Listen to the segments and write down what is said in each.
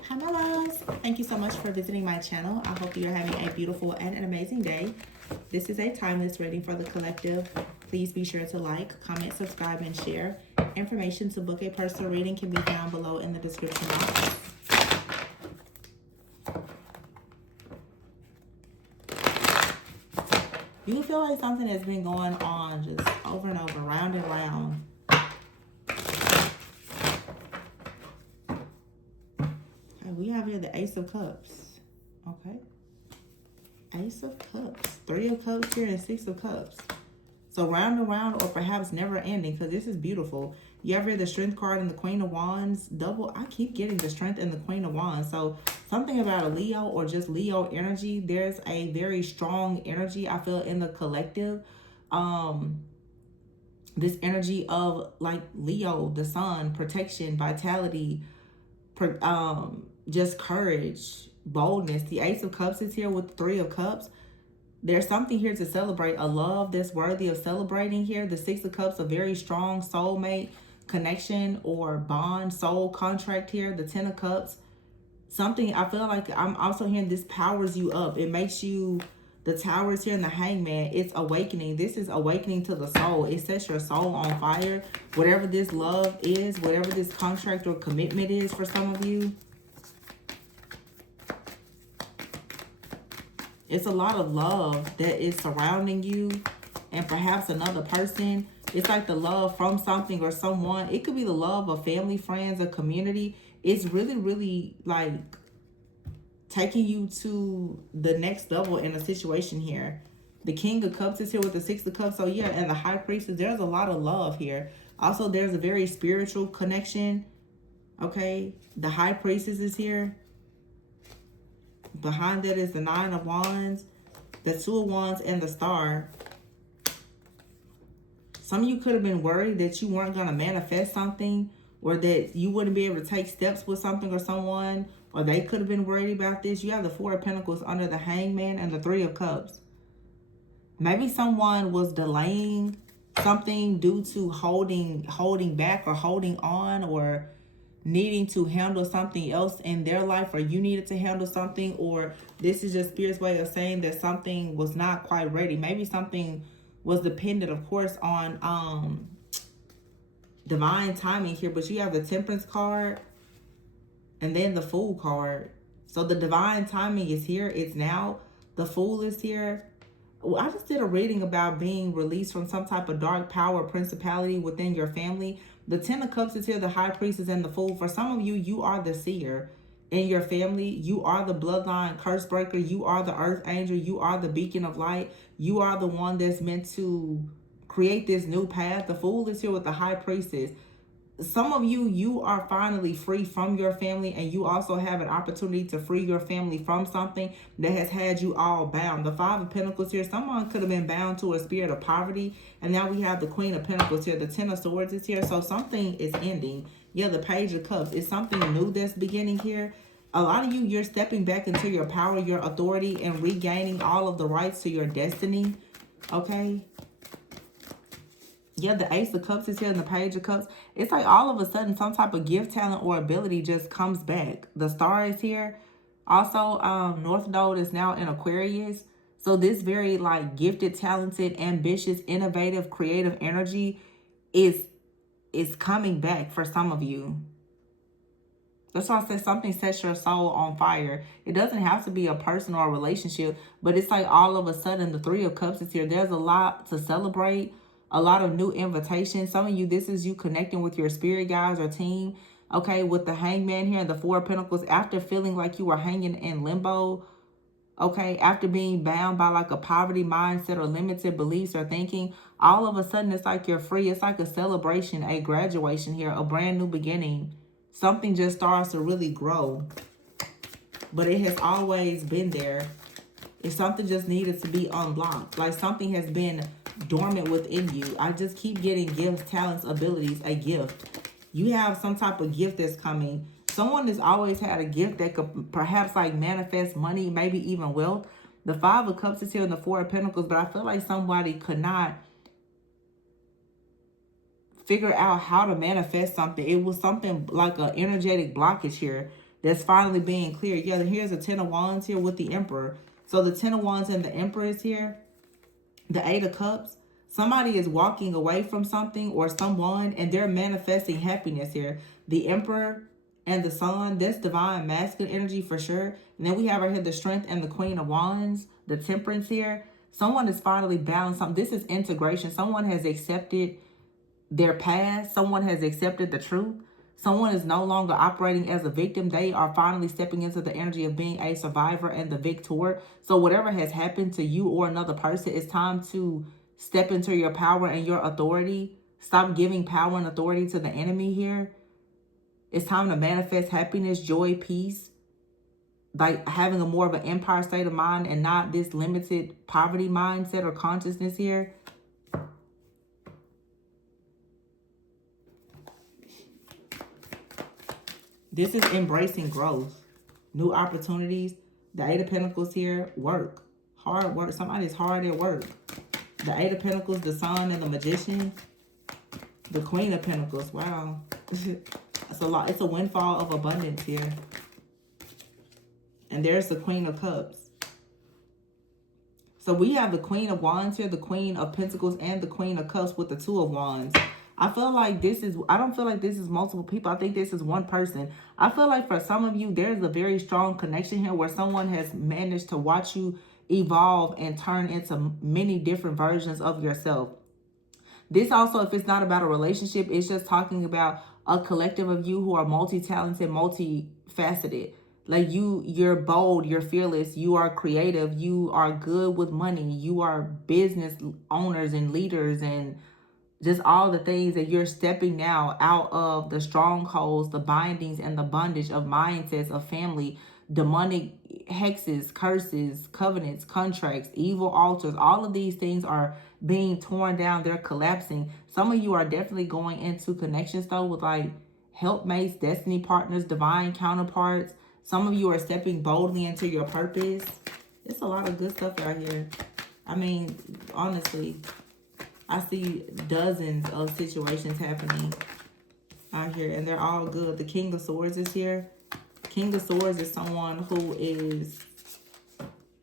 Hi, my loves. Thank you so much for visiting my channel. I hope you're having a beautiful and an amazing day. This is a timeless reading for the collective. Please be sure to like, comment, subscribe, and share. Information to book a personal reading can be found below in the description box. You feel like something has been going on just over and over, round and round. We have here the Ace of Cups. Okay. Ace of Cups. 3 of Cups here and 6 of Cups. So round and round, or perhaps never ending, because this is beautiful. You have here the Strength card and the Queen of Wands. Double. I keep getting the Strength and the Queen of Wands. So something about a Leo or just Leo energy. There's a very strong energy I feel in the collective. This energy of like Leo, the sun, protection, vitality, just courage, boldness. The Ace of Cups is here with the 3 of Cups. There's something here to celebrate, a love that's worthy of celebrating here. The 6 of Cups, a very strong soulmate connection or bond, soul contract here. The 10 of Cups, something I feel like I'm also hearing this powers you up. It makes you, the Towers here and the Hangman, it's awakening. This is awakening to the soul. It sets your soul on fire. Whatever this love is, whatever this contract or commitment is for some of you. It's a lot of love that is surrounding you and perhaps another person. It's like the love from something or someone. It could be the love of family, friends, or community. It's really, really like taking you to the next level in a situation here. The King of Cups is here with the 6 of Cups. So yeah, and the High Priestess, there's a lot of love here. Also, there's a very spiritual connection. Okay, the High Priestess is here. Behind that is the 9 of Wands, the 2 of Wands, and the Star. Some of you could have been worried that you weren't going to manifest something, or that you wouldn't be able to take steps with something or someone, or they could have been worried about this. You have the 4 of Pentacles under the Hangman and the 3 of Cups. Maybe someone was delaying something due to holding back or holding on, or needing to handle something else in their life, or you needed to handle something, or this is just Spirit's way of saying that something was not quite ready. Maybe something was dependent, of course, on divine timing here. But you have the Temperance card and then the Fool card. So the divine timing is here. It's now. The Fool is here. Well, I just did a reading about being released from some type of dark power, principality within your family. The 10 of Cups is here, the High Priestess and the Fool. For some of you, you are the seer in your family. You are the bloodline curse breaker. You are the earth angel. You are the beacon of light. You are the one that's meant to create this new path. The Fool is here with the High Priestess. Some of you, you are finally free from your family, and you also have an opportunity to free your family from something that has had you all bound. The 5 of Pentacles here, someone could have been bound to a spirit of poverty, and now we have the Queen of Pentacles here. The 10 of Swords is here, so something is ending. Yeah, the Page of Cups is something new that's beginning here. A lot of you, you're stepping back into your power, your authority, and regaining all of the rights to your destiny. Okay. Yeah, the Ace of Cups is here and the Page of Cups. It's like all of a sudden some type of gift, talent, or ability just comes back. The Star is here. Also, North Node is now in Aquarius. So this very like gifted, talented, ambitious, innovative, creative energy is coming back for some of you. That's why I said something sets your soul on fire. It doesn't have to be a person or a relationship, but it's like all of a sudden the 3 of Cups is here. There's a lot to celebrate. A lot of new invitations. Some of you, this is you connecting with your spirit guides or team. Okay, with the Hangman here and the 4 of Pentacles. After feeling like you were hanging in limbo. Okay, after being bound by like a poverty mindset or limited beliefs or thinking. All of a sudden, it's like you're free. It's like a celebration, a graduation here. A brand new beginning. Something just starts to really grow. But it has always been there. If something just needed to be unblocked. Like something has been dormant within you. I just keep getting gifts, talents, abilities, a gift. You have some type of gift that's coming. Someone has always had a gift that could perhaps like manifest money, maybe even wealth. The 5 of Cups is here and the 4 of Pentacles, but I feel like somebody could not figure out how to manifest something. It was something like an energetic blockage here. that's finally being clear. Yeah, here's a 10 of Wands here with the Emperor. So the 10 of Wands and the Emperor is here. The 8 of Cups. Somebody is walking away from something or someone, and they're manifesting happiness here. The Emperor and the Sun, that's divine masculine energy for sure. And then we have right here the Strength and the Queen of Wands, the Temperance here. Someone is finally balanced something. This is integration. Someone has accepted their past. Someone has accepted the truth. Someone is no longer operating as a victim. They are finally stepping into the energy of being a survivor and the victor. So whatever has happened to you or another person, it's time to step into your power and your authority. Stop giving power and authority to the enemy here. It's time to manifest happiness, joy, peace. Like having a more of an empire state of mind and not this limited poverty mindset or consciousness here. This is embracing growth, new opportunities. The 8 of Pentacles here, work, hard work. Somebody's hard at work. The 8 of Pentacles, the Sun and the Magician. The Queen of Pentacles, wow. It's a lot. It's a windfall of abundance here. And there's the Queen of Cups. So we have the Queen of Wands here, the Queen of Pentacles, and the Queen of Cups with the 2 of Wands. I feel like I don't feel like this is multiple people. I think this is one person. I feel like for some of you, there's a very strong connection here where someone has managed to watch you evolve and turn into many different versions of yourself. This also, if it's not about a relationship, it's just talking about a collective of you who are multi-talented, multifaceted. Like you're bold, you're fearless, you are creative, you are good with money, you are business owners and leaders and just all the things that you're stepping now out of the strongholds, the bindings, and the bondage of mindsets of family, demonic hexes, curses, covenants, contracts, evil altars. All of these things are being torn down. They're collapsing. Some of you are definitely going into connections though with like helpmates, destiny partners, divine counterparts. Some of you are stepping boldly into your purpose. It's a lot of good stuff out here. I mean, honestly, I see dozens of situations happening out here, and they're all good. The King of Swords is here. King of Swords is someone who is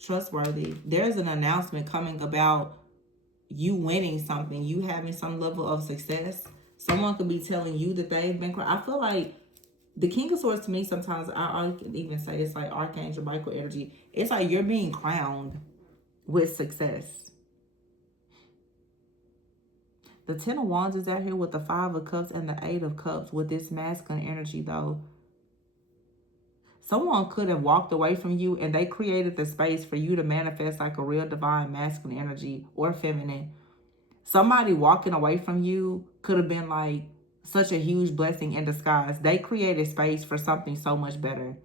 trustworthy. There's an announcement coming about you winning something, you having some level of success. Someone could be telling you that they've been. I feel like the King of Swords to me sometimes, I can even say it's like Archangel Michael energy. It's like you're being crowned with success. The 10 of Wands is out here with the 5 of Cups and the 8 of Cups with this masculine energy though. Someone could have walked away from you and they created the space for you to manifest like a real divine masculine energy or feminine. Somebody walking away from you could have been like such a huge blessing in disguise. They created space for something so much better.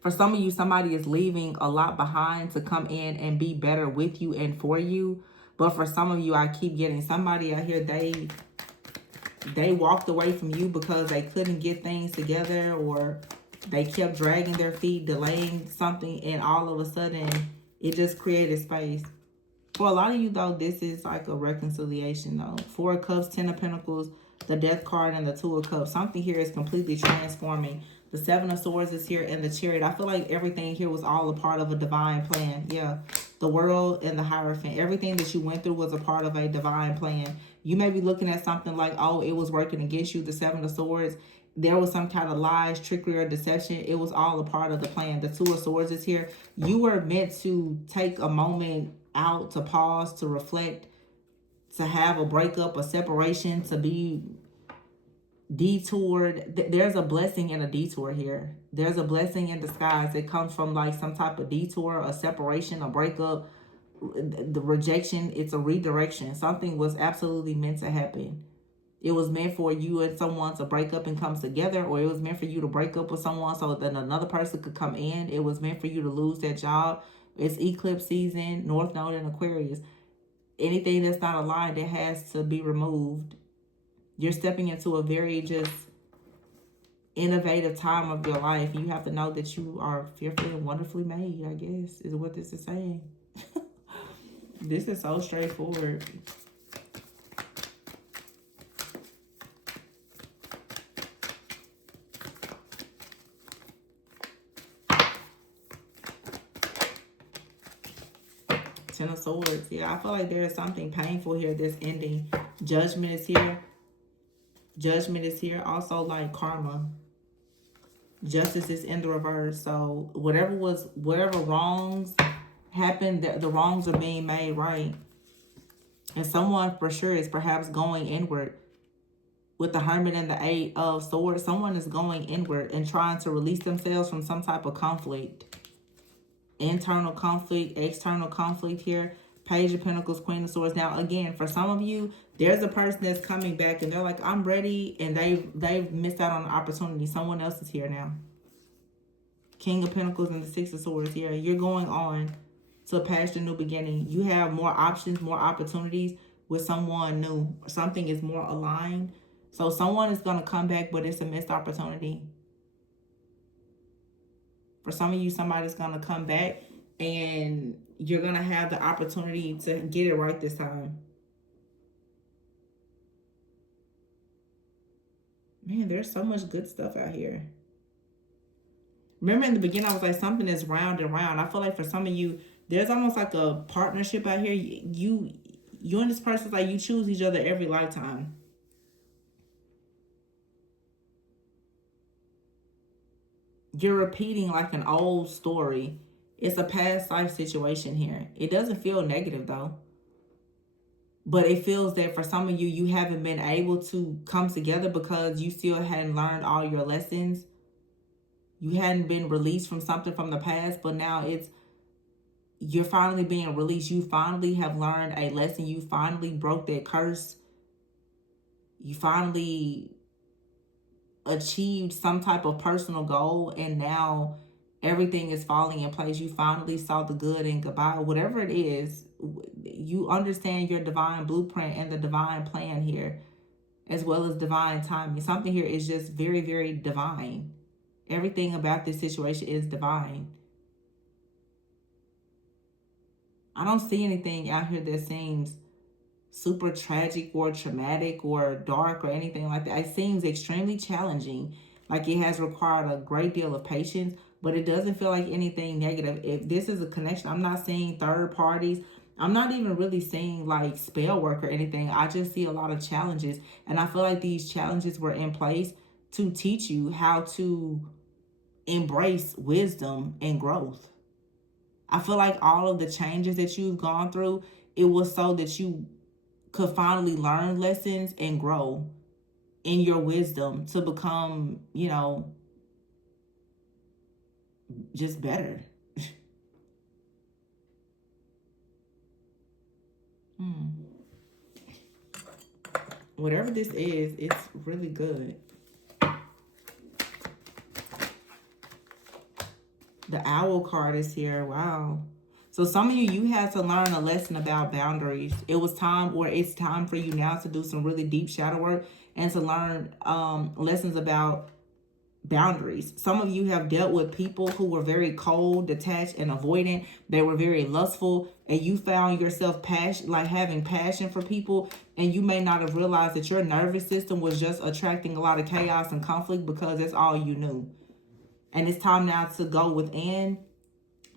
For some of you, somebody is leaving a lot behind to come in and be better with you and for you. But for some of you, I keep getting somebody out here, they walked away from you because they couldn't get things together, or they kept dragging their feet, delaying something, and all of a sudden, it just created space. For a lot of you, though, this is like a reconciliation, though. 4 of Cups, 10 of Pentacles, the Death card, and the 2 of Cups. Something here is completely transforming. The 7 of Swords is here, and the Chariot. I feel like everything here was all a part of a divine plan. Yeah, the World and the Hierophant. Everything that you went through was a part of a divine plan. You may be looking at something like, oh, it was working against you, the 7 of Swords. There was some kind of lies, trickery, or deception. It was all a part of the plan. The 2 of Swords is here. You were meant to take a moment out, to pause, to reflect, to have a breakup, a separation, to be detoured. There's a blessing in a detour here. There's a blessing in disguise. It comes from like some type of detour, a separation, a breakup, the rejection. It's a redirection. Something was absolutely meant to happen. It was meant for you and someone to break up and come together, or it was meant for you to break up with someone so that another person could come in. It was meant for you to lose that job. It's eclipse season, North Node and Aquarius. Anything that's not aligned, it has to be removed. You're stepping into a very just innovative time of your life. You have to know that you are fearfully and wonderfully made, I guess, is what this is saying. This is so straightforward. Ten of Swords. Yeah, I feel like there is something painful here that's ending. Judgment is here. Judgment is here. Also, like karma. Justice is in the reverse. So whatever wrongs happened, the wrongs are being made right. And someone for sure is perhaps going inward. With the Hermit and the Eight of Swords, someone is going inward and trying to release themselves from some type of conflict. Internal conflict, external conflict here. Page of Pentacles, Queen of Swords. Now, again, for some of you, there's a person that's coming back and they're like, I'm ready, and they've missed out on an opportunity. Someone else is here now. King of Pentacles and the Six of Swords here. You're going on to a past a new beginning. You have more options, more opportunities with someone new. Something is more aligned. So someone is going to come back, but it's a missed opportunity. For some of you, somebody's going to come back and you're going to have the opportunity to get it right this time. Man, there's so much good stuff out here. Remember in the beginning, I was like, something is round and round. I feel like for some of you, there's almost like a partnership out here. You and this person, like, you choose each other every lifetime. You're repeating like an old story. It's a past life situation here. It doesn't feel negative though. But it feels that for some of you, you haven't been able to come together because you still hadn't learned all your lessons. You hadn't been released from something from the past, but now you're finally being released. You finally have learned a lesson. You finally broke that curse. You finally achieved some type of personal goal, and now everything is falling in place. You finally saw the good in goodbye. Whatever it is, you understand your divine blueprint and the divine plan here, as well as divine timing. Something here is just very, very divine. Everything about this situation is divine. I don't see anything out here that seems super tragic or traumatic or dark or anything like that. It seems extremely challenging. Like it has required a great deal of patience, but it doesn't feel like anything negative. If this is a connection, I'm not seeing third parties. I'm not even really seeing like spell work or anything. I just see a lot of challenges. And I feel like these challenges were in place to teach you how to embrace wisdom and growth. I feel like all of the changes that you've gone through, it was so that you could finally learn lessons and grow in your wisdom to become, just better. Whatever this is, it's really good. The Owl card is here. Wow. So some of you had to learn a lesson about boundaries. It was time, or it's time for you now to do some really deep shadow work and to learn lessons about boundaries. Some of you have dealt with people who were very cold, detached, and avoidant. They were very lustful, and you found yourself having passion for people, and you may not have realized that your nervous system was just attracting a lot of chaos and conflict because that's all you knew. And it's time now to go within,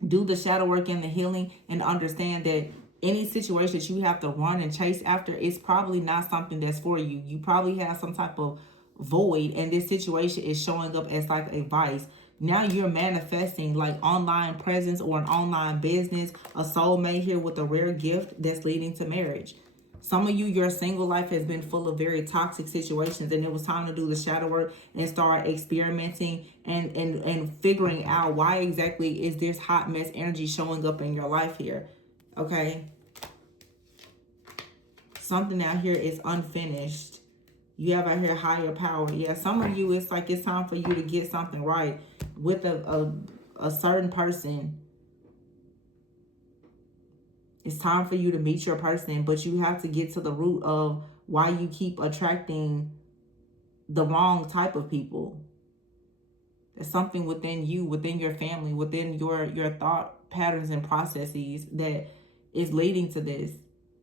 do the shadow work and the healing, and understand that any situation that you have to run and chase after is probably not something that's for you. You probably have some type of void, and this situation is showing up as like a vice. Now you're manifesting like online presence or an online business, a soulmate here with a rare gift that's leading to marriage. Some of you, your single life has been full of very toxic situations, and it was time to do the shadow work and start experimenting and figuring out why exactly is this hot mess energy showing up in your life here. Okay. Something out here is unfinished. You have out here higher power. Yeah, some of you, it's like it's time for you to get something right with a certain person. It's time for you to meet your person, but you have to get to the root of why you keep attracting the wrong type of people. There's something within you, within your family, within your thought patterns and processes that is leading to this.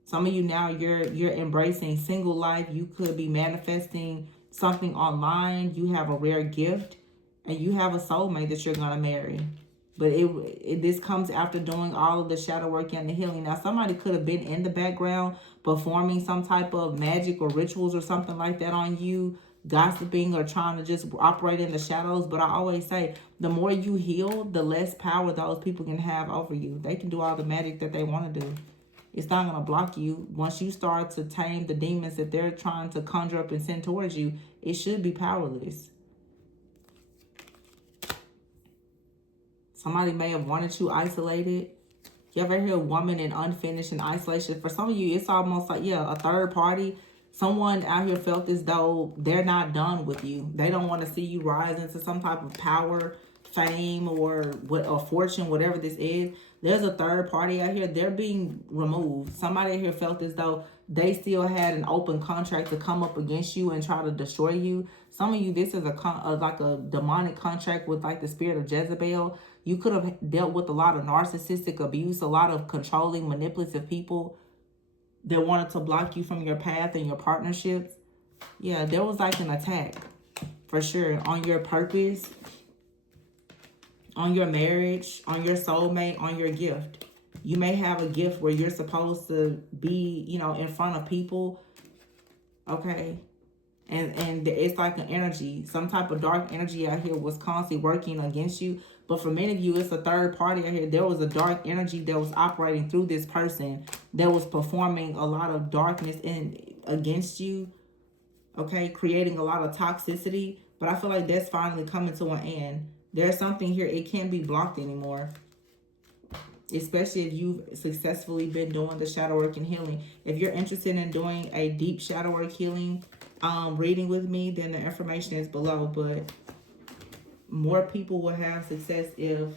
Some of you now, you're embracing single life. You could be manifesting something online. You have a rare gift, and you have a soulmate that you're going to marry. But this comes after doing all of the shadow work and the healing. Now, somebody could have been in the background performing some type of magic or rituals or something like that on you, gossiping or trying to just operate in the shadows. But I always say, the more you heal, the less power those people can have over you. They can do all the magic that they want to do. It's not going to block you. Once you start to tame the demons that they're trying to conjure up and send towards you, it should be powerless. Somebody may have wanted you isolated. You ever hear a woman in unfinished and isolation? For some of you, it's almost like, a third party. Someone out here felt as though they're not done with you. They don't want to see you rise into some type of power, fame, or fortune, whatever this is. There's a third party out here. They're being removed. Somebody out here felt as though they still had an open contract to come up against you and try to destroy you. Some of you, this is like a demonic contract with like the spirit of Jezebel. You could have dealt with a lot of narcissistic abuse, a lot of controlling, manipulative people that wanted to block you from your path and your partnerships. Yeah, there was like an attack for sure on your purpose, on your marriage, on your soulmate, on your gift. You may have a gift where you're supposed to be, in front of people. Okay. And it's like an energy, some type of dark energy out here was constantly working against you. But for many of you, it's a third party out here. There was a dark energy that was operating through this person that was performing a lot of darkness against you. Okay, creating a lot of toxicity. But I feel like that's finally coming to an end. There's something here, it can't be blocked anymore. Especially if you've successfully been doing the shadow work and healing. If you're interested in doing a deep shadow work healing reading with me, then the information is below. But more people will have success if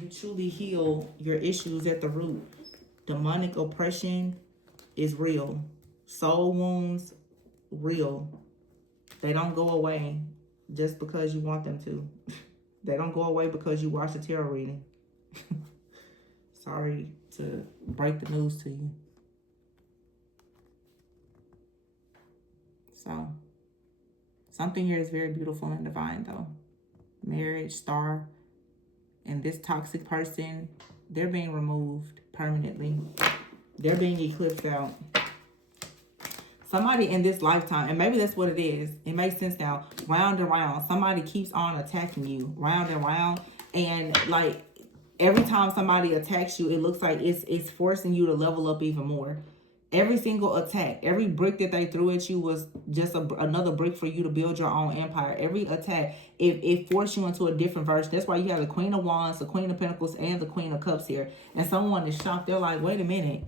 you truly heal your issues at the root. Demonic oppression is real. Soul wounds, real. They don't go away just because you want them to. They don't go away because you watch a tarot reading. Sorry to break the news to you. So, something here is very beautiful and divine, though. Marriage, star, and this toxic person, they're being removed permanently. They're being eclipsed out. Somebody in this lifetime, and maybe that's what it is. It makes sense now. Round and round. Somebody keeps on attacking you. Round and round. And like every time somebody attacks you, it looks like it's forcing you to level up even more. Every single attack, every brick that they threw at you was just another brick for you to build your own empire. Every attack, it forced you into a different version. That's why you have the Queen of Wands, the Queen of Pentacles, and the Queen of Cups here. And someone is shocked. They're like, wait a minute.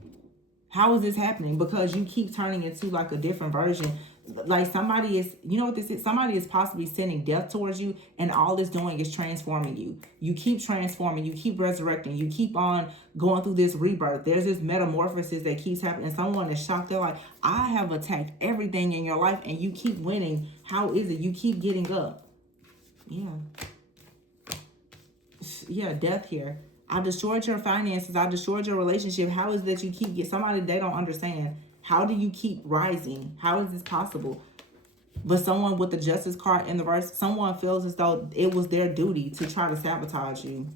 How is this happening? Because you keep turning into like a different version. Like somebody is, you know what this is? Somebody is possibly sending death towards you, and all it's doing is transforming you. You keep transforming, you keep resurrecting, you keep on going through this rebirth. There's this metamorphosis that keeps happening. And someone is shocked. They're like, I have attacked everything in your life and you keep winning. How is it? You keep getting up. Yeah, death here. I destroyed your finances. I destroyed your relationship. How is it that you keep getting somebody they don't understand? How do you keep rising? How is this possible? But someone with the justice card in the verse, someone feels as though it was their duty to try to sabotage you.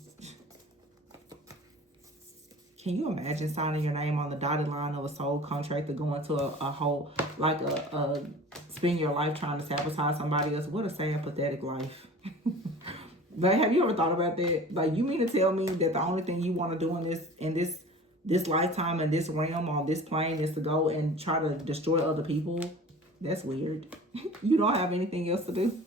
Can you imagine signing your name on the dotted line of a soul contract to go into a whole, like spend your life trying to sabotage somebody else? What a sad, pathetic life. But have you ever thought about that? Like, you mean to tell me that the only thing you want to do in this lifetime, in this realm, on this plane, is to go and try to destroy other people? That's weird. You don't have anything else to do?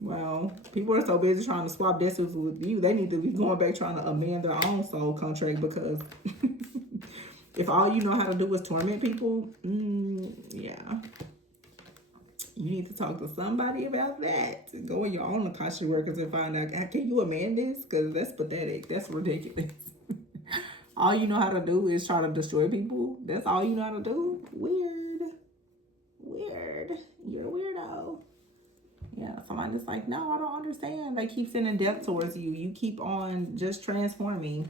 Well, people are so busy trying to swap destinies with you, they need to be going back trying to amend their own soul contract, because if all you know how to do is torment people, yeah. You need to talk to somebody about that. Go in your own Akasha records and find out, can you amend this? Because that's pathetic. That's ridiculous. All you know how to do is try to destroy people. That's all you know how to do? Weird. You're a weirdo. Yeah, somebody's like, no, I don't understand. They keep sending death towards you. You keep on just transforming.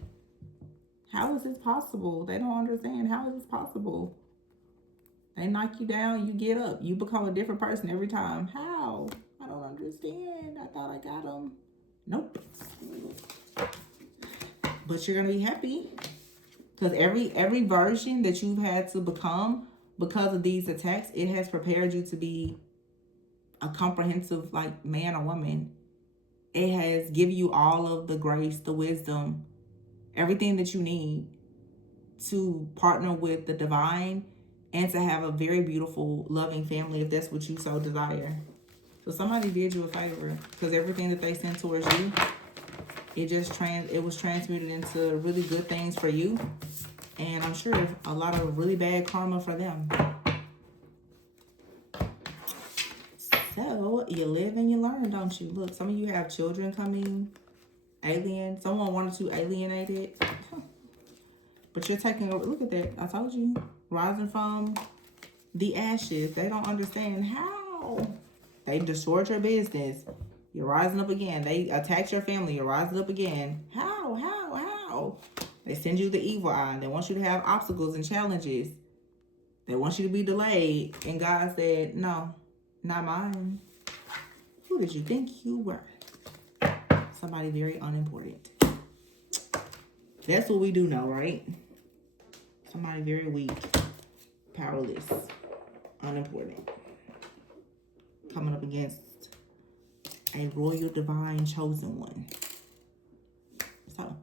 How is this possible? They don't understand. How is this possible? They knock you down, you get up. You become a different person every time. How? I don't understand. I thought I got them. Nope. But you're going to be happy. Because every version that you've had to become because of these attacks, it has prepared you to be a comprehensive, like, man or woman. It has given you all of the grace, the wisdom, everything that you need to partner with the divine and to have a very beautiful, loving family if that's what you so desire. So somebody did you a favor because everything that they sent towards you, it was transmuted into really good things for you. And I'm sure a lot of really bad karma for them. So you live and you learn, don't you? Look, some of you have children coming, alien. Someone wanted to alienate it. But you're taking over. Look at that. I told you. Rising from the ashes. They don't understand how. They destroyed your business. You're rising up again. They attacked your family. You're rising up again. How? They send you the evil eye. They want you to have obstacles and challenges. They want you to be delayed. And God said, no, not mine. Who did you think you were? Somebody very unimportant. That's what we do know, right? Somebody very weak, powerless, unimportant. Coming up against a royal, divine, chosen one. So,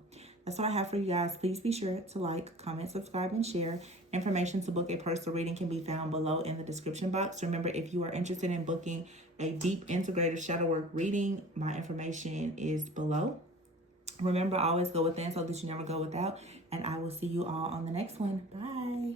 that's what I have for you guys. Please be sure to like, comment, subscribe, and share. Information to book a personal reading can be found below in the description box. Remember, if you are interested in booking a deep integrative shadow work reading, my information is below. Remember, always go within so that you never go without. And I will see you all on the next one. Bye.